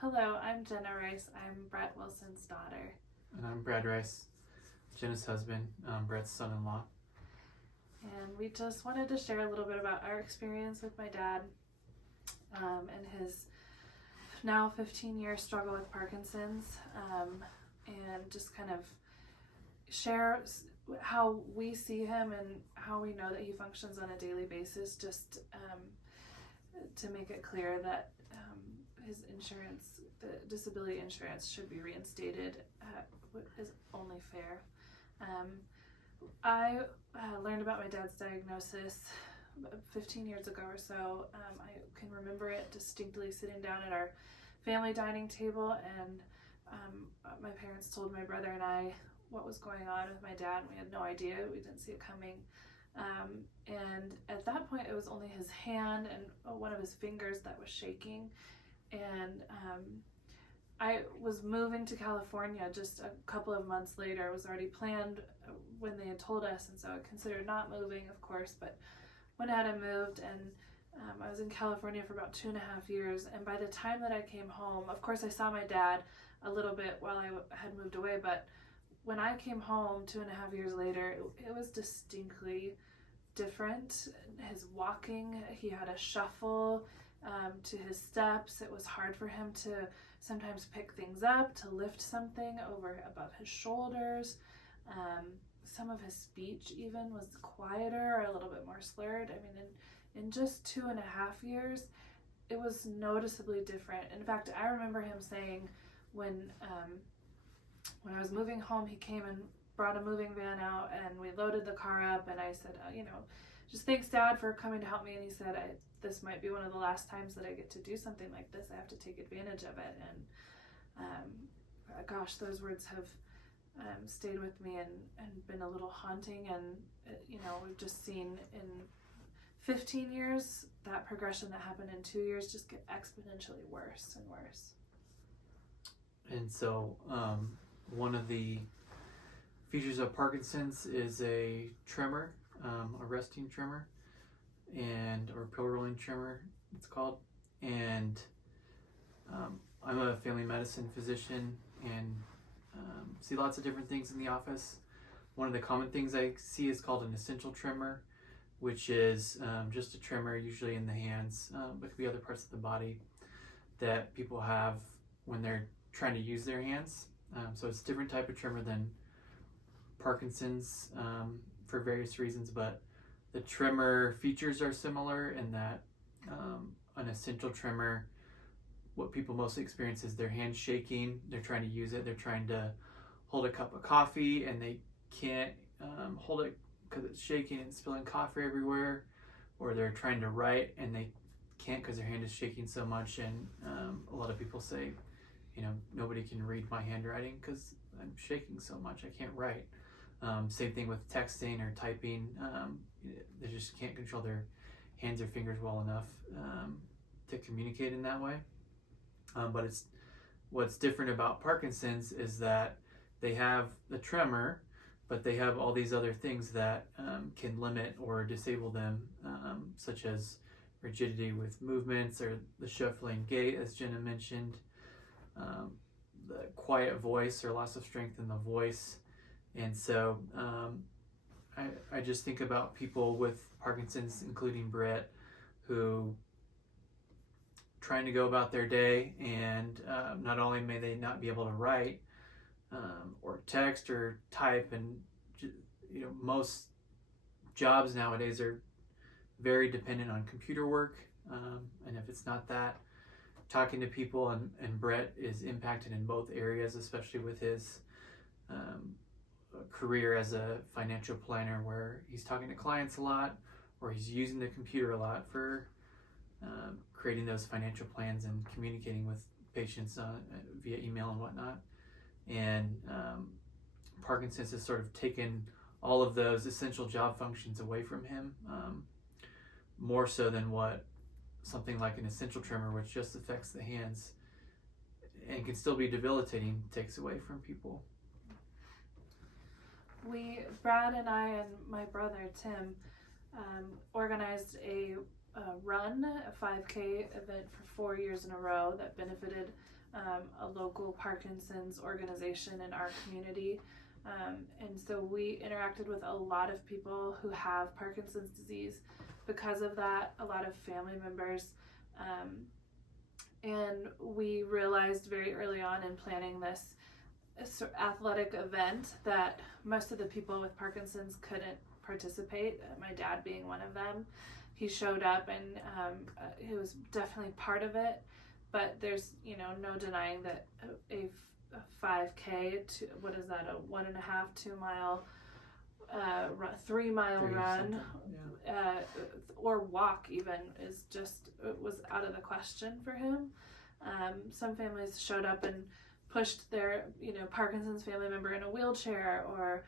Hello, I'm Jenna Rice. I'm Brett Wilson's daughter. And I'm Brad Rice, Jenna's husband, Brett's son-in-law. And we just wanted to share a little bit about our experience with my dad and his now 15-year struggle with Parkinson's, and just kind of share how we see him and how we know that he functions on a daily basis, just to make it clear that his insurance, the disability insurance, should be reinstated at what is only fair. I learned about my dad's diagnosis 15 years ago or so. I can remember it distinctly, sitting down at our family dining table, and my parents told my brother and I what was going on with my dad. We had no idea. We didn't see it coming. And at that point, it was only his hand and one of his fingers that was shaking. And I was moving to California just a couple of months later. It was already planned when they had told us, and so I considered not moving, of course, but went ahead and moved. And I was in California for about 2.5 years, and by the time that I came home, of course I saw my dad a little bit while I had moved away, but when I came home 2.5 years later, it was distinctly different. His walking, he had a shuffle to his steps. It was hard for him to sometimes pick things up, to lift something over above his shoulders. Some of his speech even was quieter or a little bit more slurred. I mean, in just 2.5 years, it was noticeably different. In fact, I remember him saying when I was moving home, he came and brought a moving van out, and we loaded the car up, and I said, just thanks, Dad, for coming to help me. And he said, this might be one of the last times that I get to do something like this. I have to take advantage of it. And gosh, those words have stayed with me and been a little haunting. And we've just seen in 15 years that progression that happened in 2 years just get exponentially worse and worse. And so one of the features of Parkinson's is a tremor, a resting tremor, or pill rolling tremor, it's called. And I'm a family medicine physician and see lots of different things in the office. One of the common things I see is called an essential tremor, which is just a tremor usually in the hands, but it could be other parts of the body that people have when they're trying to use their hands. So it's a different type of tremor than Parkinson's for various reasons, but the tremor features are similar in that an essential tremor, what people mostly experience is their hands shaking. They're trying to use it. They're trying to hold a cup of coffee and they can't hold it because it's shaking and spilling coffee everywhere, or they're trying to write and they can't because their hand is shaking so much. And a lot of people say, nobody can read my handwriting because I'm shaking so much, I can't write. Same thing with texting or typing. They just can't control their hands or fingers well enough to communicate in that way. But what's different about Parkinson's is that they have the tremor, but they have all these other things that can limit or disable them, such as rigidity with movements or the shuffling gait, as Jenna mentioned, the quiet voice or loss of strength in the voice. And so I just think about people with Parkinson's, including Brett, who trying to go about their day, and not only may they not be able to write or text or type, and most jobs nowadays are very dependent on computer work, and if it's not that, talking to people, and Brett is impacted in both areas, especially with his career as a financial planner, where he's talking to clients a lot, or he's using the computer a lot for creating those financial plans and communicating with patients via email and whatnot. And Parkinson's has sort of taken all of those essential job functions away from him, more so than what something like an essential tremor, which just affects the hands and can still be debilitating, takes away from people. Brad and I and my brother Tim organized a run, a 5K event for 4 years in a row that benefited a local Parkinson's organization in our community. And so we interacted with a lot of people who have Parkinson's disease because of that, a lot of family members. And we realized very early on in planning this athletic event that most of the people with Parkinson's couldn't participate, my dad being one of them. He showed up and he was definitely part of it, but there's no denying that a 5K to, what is that, a 1.5, 2 mile 3 mile run, or walk even, is just, it was out of the question for him. Some families showed up and pushed their Parkinson's family member in a wheelchair, or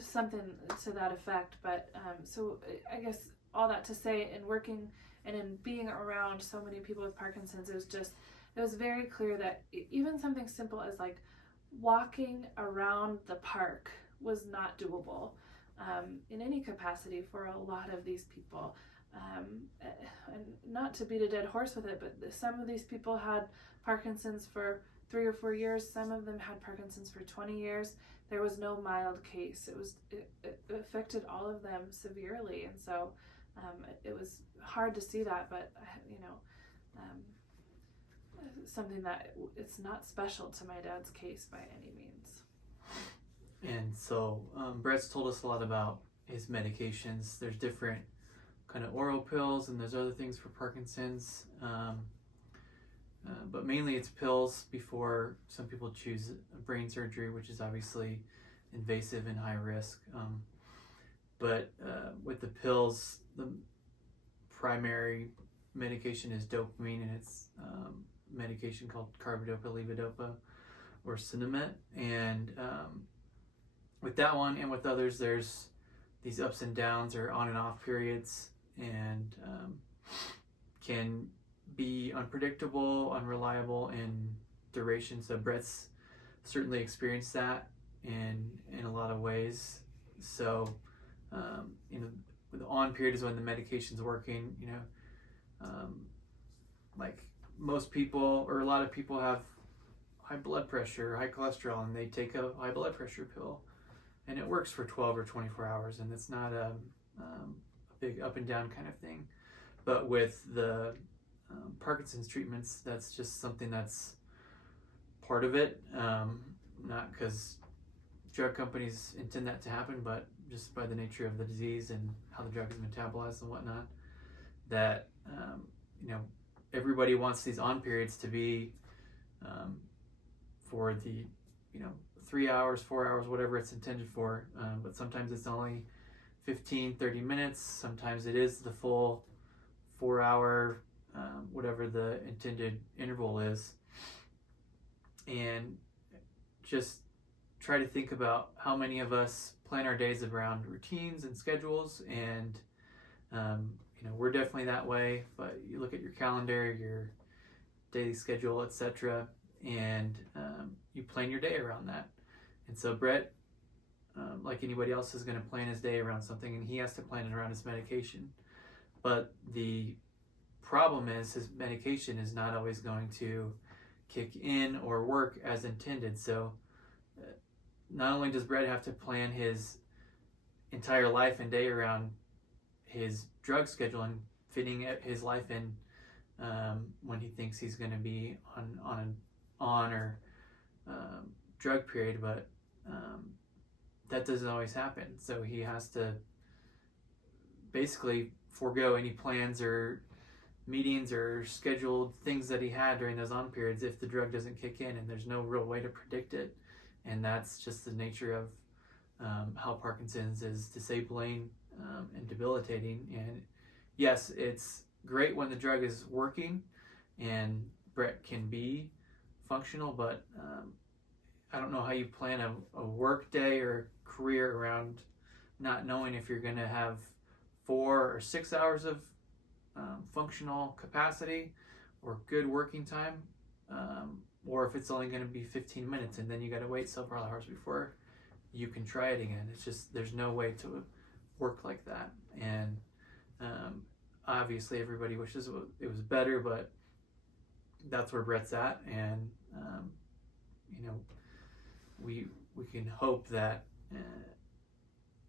something to that effect. But so I guess all that to say, in working and in being around so many people with Parkinson's, it was very clear that even something simple as like walking around the park was not doable in any capacity for a lot of these people. And not to beat a dead horse with it, but some of these people had Parkinson's for 3 or 4 years. Some of them had Parkinson's for 20 years. There was no mild case. It affected all of them severely, and so it was hard to see that. But something that it's not special to my dad's case by any means. And so Brett's told us a lot about his medications. There's different kind of oral pills, and there's other things for Parkinson's. But mainly it's pills before some people choose brain surgery, which is obviously invasive and high risk. But with the pills, the primary medication is dopamine, and it's medication called carbidopa, levodopa, or Sinemet. And with that one and with others, there's these ups and downs or on and off periods, and can be unpredictable, unreliable in duration. So Brett's certainly experienced that in a lot of ways. So the on period is when the medication's working. Like most people, or a lot of people, have high blood pressure, high cholesterol, and they take a high blood pressure pill, and it works for 12 or 24 hours, and it's not a big up and down kind of thing. But with the Parkinson's treatments, that's just something that's part of it, not because drug companies intend that to happen, but just by the nature of the disease and how the drug is metabolized and whatnot, that everybody wants these on periods to be for the 3 hours, 4 hours, whatever it's intended for, but sometimes it's only 15-30 minutes. Sometimes it is the full 4 hour, whatever the intended interval is. And just try to think about how many of us plan our days around routines and schedules, and we're definitely that way. But you look at your calendar, your daily schedule, etc., and you plan your day around that. And so Brett, like anybody else, is going to plan his day around something, and he has to plan it around his medication. But the problem is his medication is not always going to kick in or work as intended. So not only does Brett have to plan his entire life and day around his drug schedule and fitting his life in when he thinks he's going to be on or drug period, but that doesn't always happen. So he has to basically forego any plans or meetings or scheduled things that he had during those on periods if the drug doesn't kick in, and there's no real way to predict it. And that's just the nature of how Parkinson's is disabling and debilitating. And yes, it's great when the drug is working and Brett can be functional, but I don't know how you plan a work day or career around not knowing if you're going to have 4 or 6 hours of functional capacity or good working time, or if it's only going to be 15 minutes and then you got to wait several hours before you can try it again. It's just, there's no way to work like that. And obviously everybody wishes it was better, but that's where Brett's at, and you know, we can hope that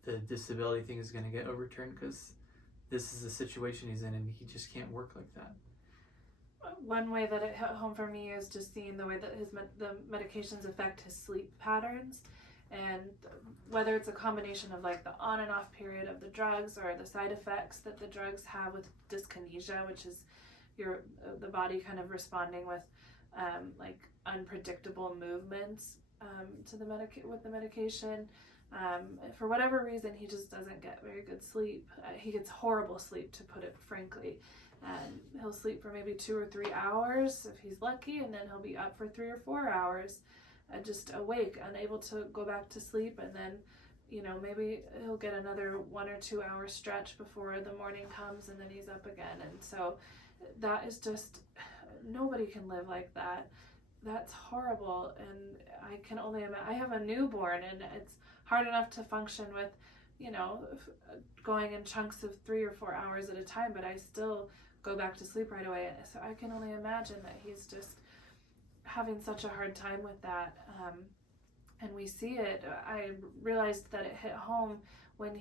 the disability thing is going to get overturned, because this is the situation he's in, and he just can't work like that. One way that it hit home for me is just seeing the way that the medications affect his sleep patterns, and whether it's a combination of like the on and off period of the drugs, or the side effects that the drugs have with dyskinesia, which is the body kind of responding with like unpredictable movements to with the medication. For whatever reason, he just doesn't get very good sleep. He gets horrible sleep, to put it frankly. And he'll sleep for maybe 2 or 3 hours if he's lucky, and then he'll be up for 3 or 4 hours, just awake, unable to go back to sleep. And then, maybe he'll get another 1 or 2 hour stretch before the morning comes, and then he's up again. And so that is just, nobody can live like that. That's horrible. And I can only imagine. I have a newborn, and it's hard enough to function with, going in chunks of 3 or 4 hours at a time, but I still go back to sleep right away. So I can only imagine that he's just having such a hard time with that. And we see it. I realized that it hit home when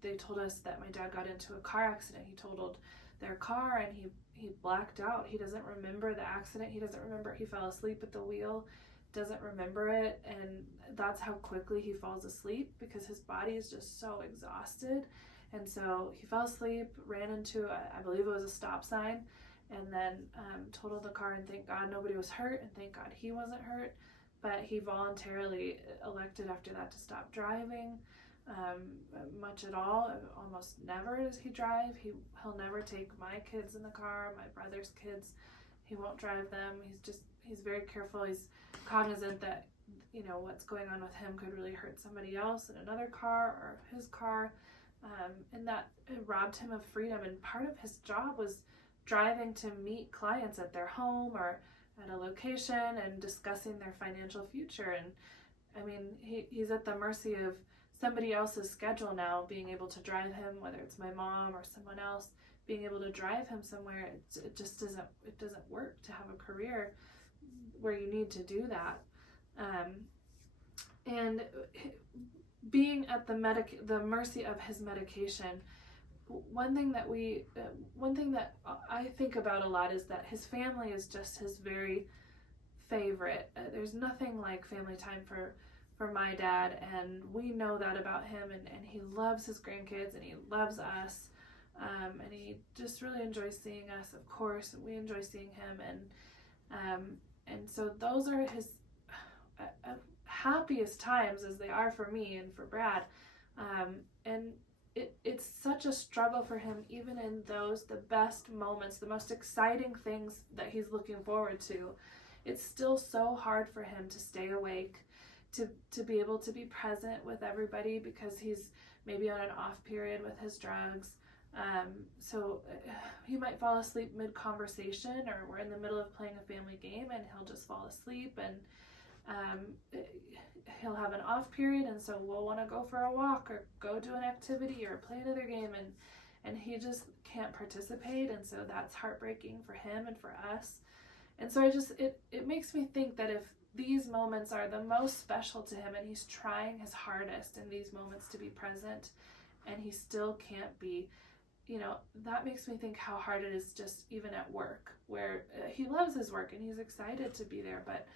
they told us that my dad got into a car accident. He totaled their car, and he blacked out. He doesn't remember the accident. He doesn't remember he fell asleep at the wheel, doesn't remember it. And that's how quickly he falls asleep, because his body is just so exhausted. And so he fell asleep, ran into, I believe it was a stop sign, and then totaled the car, and thank God nobody was hurt, and thank God he wasn't hurt. But he voluntarily elected after that to stop driving much at all. Almost never does he drive. He'll never take my kids in the car, my brother's kids. He won't drive them. He's very careful. He's cognizant that, what's going on with him could really hurt somebody else in another car or his car. And that it robbed him of freedom. And part of his job was driving to meet clients at their home or at a location and discussing their financial future. And I mean, he's at the mercy of somebody else's schedule now, being able to drive him, whether it's my mom or someone else, being able to drive him somewhere. It just doesn't work to have a career where you need to do that. And being at the mercy of his medication, one thing that I think about a lot is that his family is just his very favorite. There's nothing like family time for my dad, and we know that about him, and he loves his grandkids, and he loves us, and he just really enjoys seeing us, of course, and we enjoy seeing him, and so those are his happiest times, as they are for me and for Brad, and it's such a struggle for him, even in the best moments, the most exciting things that he's looking forward to. It's still so hard for him to stay awake, to be able to be present with everybody, because he's maybe on an off period with his drugs. So he might fall asleep mid-conversation, or we're in the middle of playing a family game and he'll just fall asleep, and he'll have an off period, and so we'll want to go for a walk or go do an activity or play another game, and he just can't participate, and so that's heartbreaking for him and for us. And so it makes me think that if these moments are the most special to him, and he's trying his hardest in these moments to be present, and he still can't be, that makes me think how hard it is just even at work, where he loves his work and he's excited to be there, but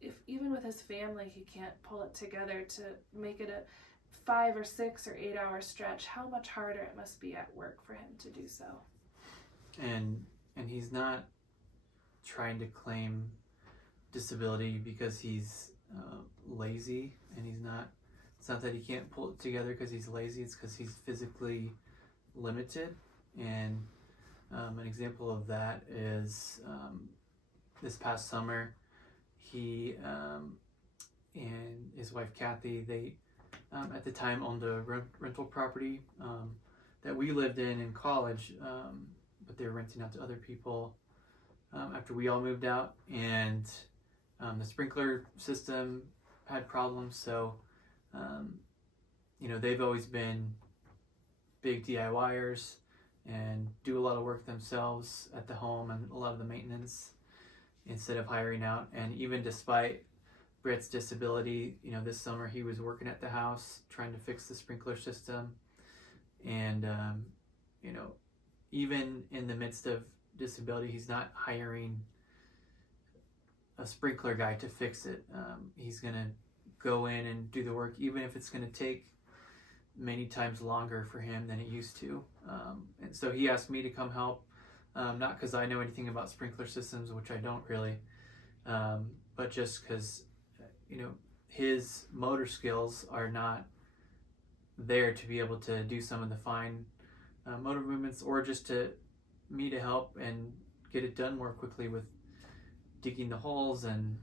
if even with his family he can't pull it together to make it a 5 or 6 or 8 hour stretch, how much harder it must be at work for him to do so. And he's not trying to claim disability because he's lazy, and it's not that he can't pull it together because he's lazy, it's because he's physically limited. And an example of that is this past summer, he and his wife Kathy, they at the time owned a rental property that we lived in college, but they were renting out to other people after we all moved out, and the sprinkler system had problems. So they've always been big DIYers, and do a lot of work themselves at the home and a lot of the maintenance instead of hiring out. And even despite Brett's disability, this summer he was working at the house trying to fix the sprinkler system. And, even in the midst of disability, he's not hiring a sprinkler guy to fix it. He's going to go in and do the work, even if it's going to take many times longer for him than it used to. And so he asked me to come help, not because I know anything about sprinkler systems, which I don't really, but just because, his motor skills are not there to be able to do some of the fine motor movements, or just to me to help and get it done more quickly with digging the holes and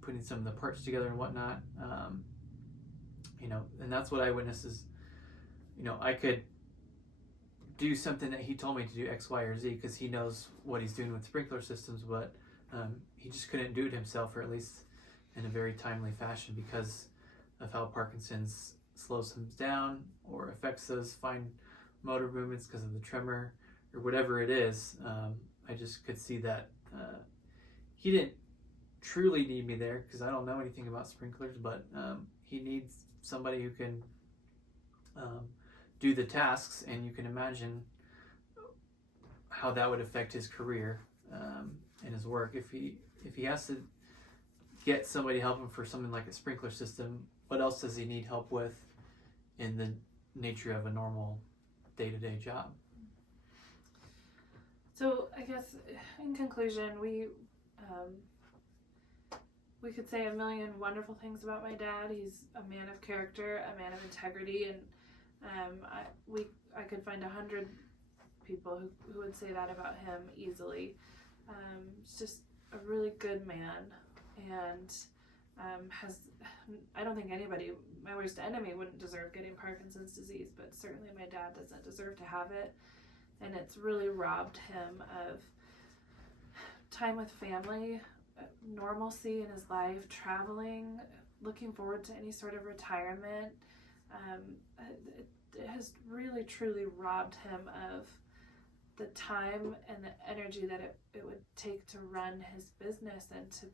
putting some of the parts together and whatnot. And that's what I witnessed is, I could do something that he told me to do X, Y, or Z because he knows what he's doing with sprinkler systems, but he just couldn't do it himself, or at least in a very timely fashion, because of how Parkinson's slows him down or affects those fine motor movements because of the tremor or whatever it is. I just could see that he didn't truly need me there because I don't know anything about sprinklers, but he needs somebody who can do the tasks, and you can imagine how that would affect his career and his work. If he has to get somebody to help him for something like a sprinkler system, what else does he need help with in the nature of a normal day-to-day job? So I guess in conclusion, we could say a million wonderful things about my dad. He's a man of character, a man of integrity, and I could find 100 people who would say that about him easily. He's just a really good man, and I don't think anybody, my worst enemy, wouldn't deserve getting Parkinson's disease, but certainly my dad doesn't deserve to have it, and it's really robbed him of time with family, normalcy in his life, traveling, looking forward to any sort of retirement. It has really truly robbed him of the time and the energy that it would take to run his business, and to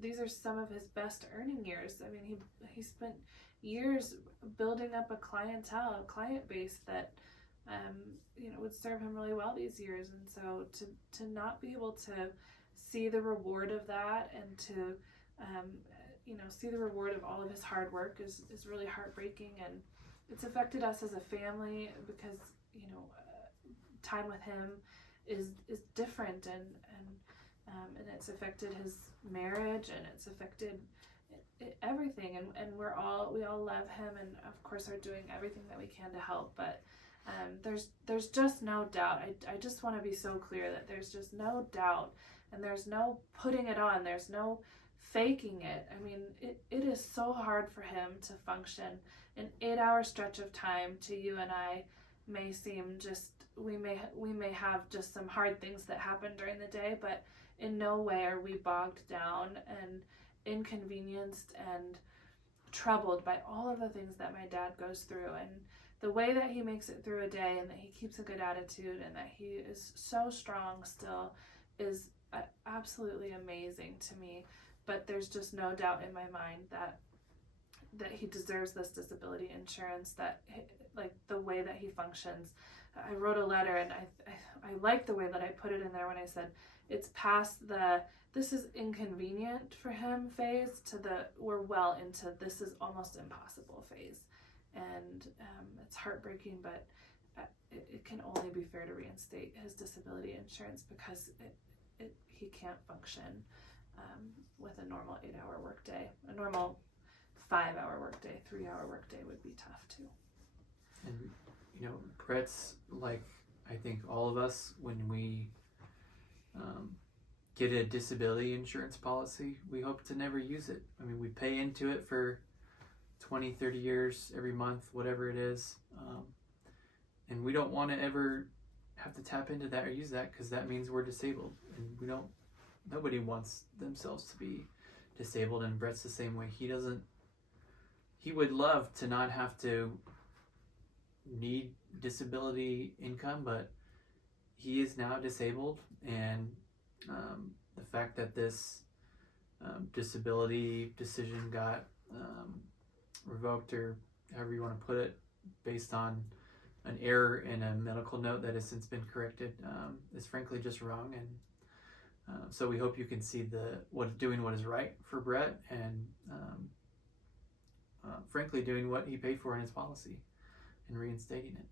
these are some of his best earning years. I mean, he spent years building up a client base that would serve him really well these years. And so to not be able to see the reward of that, and to see the reward of all of his hard work is really heartbreaking. And it's affected us as a family because time with him is different, and it's affected his marriage, and it's affected everything, and we all love him, and of course are doing everything that we can to help. But there's just no doubt. I just want to be so clear that there's just no doubt, and there's no putting it on, there's no faking it. I mean, it is so hard for him to function. An 8-hour stretch of time to you and I may seem just, we may have just some hard things that happen during the day, but in no way are we bogged down and inconvenienced and troubled by all of the things that my dad goes through. And the way that he makes it through a day, and that he keeps a good attitude, and that he is so strong still, is absolutely amazing to me. But there's just no doubt in my mind that he deserves this disability insurance, that like the way that he functions. I wrote a letter, and I like the way that I put it in there when I said it's past the this is inconvenient for him phase to the we're well into this is almost impossible phase. And it's heartbreaking, but it can only be fair to reinstate his disability insurance, because he can't function with a normal 8-hour workday. A normal 5-hour workday, 3-hour workday would be tough too. And Brett's like, I think all of us, when we get a disability insurance policy, we hope to never use it. I mean, we pay into it for 20, 30 years every month, whatever it is. And we don't want to ever have to tap into that or use that, because that means we're disabled, and nobody wants themselves to be disabled. And Brett's the same way. He would love to not have to need disability income, but he is now disabled, and the fact that this disability decision got revoked, or however you want to put it, based on an error in a medical note that has since been corrected, is frankly just wrong. And so we hope you can see doing what is right for Brett, and frankly doing what he paid for in his policy and reinstating it.